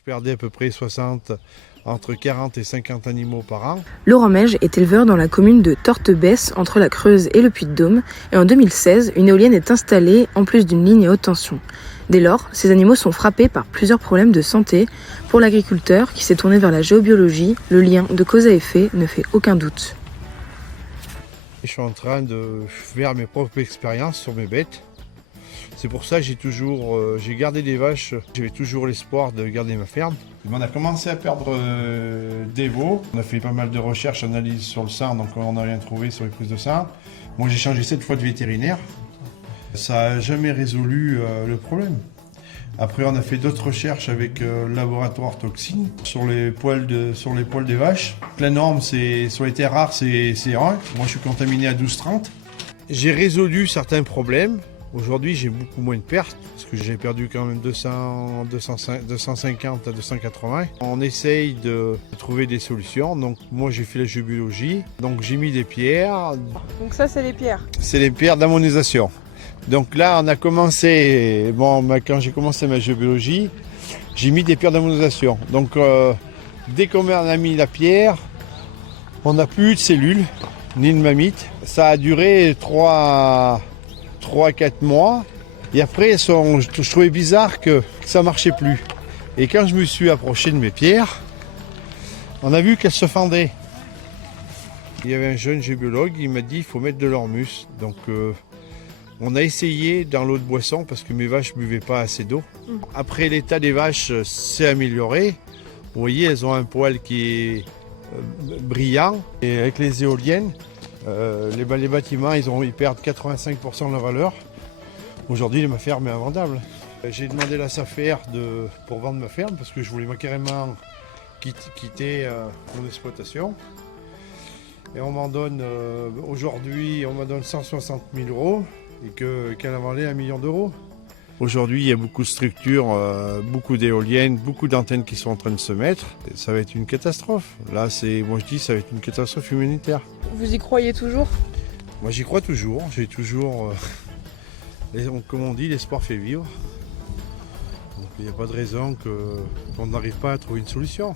Je perdais à peu près entre 40 et 50 animaux par an. Laurent Meige est éleveur dans la commune de Tortebesse, entre la Creuse et le Puy-de-Dôme, et en 2016, une éolienne est installée en plus d'une ligne à haute tension. Dès lors, ces animaux sont frappés par plusieurs problèmes de santé. Pour l'agriculteur qui s'est tourné vers la géobiologie, le lien de cause à effet ne fait aucun doute. Je suis en train de faire mes propres expériences sur mes bêtes. C'est pour ça que j'ai gardé des vaches, j'avais toujours l'espoir de garder ma ferme. On a commencé à perdre des veaux. On a fait pas mal de recherches, analyses sur le sang, donc on n'a rien trouvé sur les prises de sang. Moi j'ai changé 7 fois de vétérinaire. Ça n'a jamais résolu le problème. Après on a fait d'autres recherches avec le laboratoire toxines sur les poils des vaches. La norme sur les terres rares c'est 1. Moi je suis contaminé à 12-30. J'ai résolu certains problèmes. Aujourd'hui, j'ai beaucoup moins de pertes, parce que j'ai perdu quand même 250 à 280. On essaye de trouver des solutions. Donc moi, j'ai fait la géobiologie. Donc j'ai mis des pierres. Donc ça, c'est les pierres. C'est les pierres d'ammonisation. Donc là, on a commencé, quand j'ai commencé ma géobiologie, j'ai mis des pierres d'ammonisation. Donc dès qu'on a mis la pierre, on n'a plus eu de cellules, ni de mammites. Ça a duré 3-4 mois, et après je trouvais bizarre que ça marchait plus. Et quand je me suis approché de mes pierres, on a vu qu'elles se fendaient. Il y avait un jeune géobiologue, il m'a dit il faut mettre de l'hormus. Donc on a essayé dans l'eau de boisson parce que mes vaches ne buvaient pas assez d'eau. Après, l'état des vaches s'est amélioré. Vous voyez, elles ont un poil qui est brillant. Et avec les éoliennes, les bâtiments, ils perdent 85% de la valeur. Aujourd'hui, ma ferme est invendable. J'ai demandé la SAFER pour vendre ma ferme parce que je voulais carrément quitter mon exploitation. Et on m'en donne, aujourd'hui, 160 000 euros et qu'elle a vendu 1 million d'euros. Aujourd'hui, il y a beaucoup de structures, beaucoup d'éoliennes, beaucoup d'antennes qui sont en train de se mettre. Et ça va être une catastrophe. Là, moi je dis, ça va être une catastrophe humanitaire. Vous y croyez toujours? Moi, j'y crois toujours. J'ai toujours, comme on dit, l'espoir fait vivre. Donc, il n'y a pas de raison qu'on n'arrive pas à trouver une solution.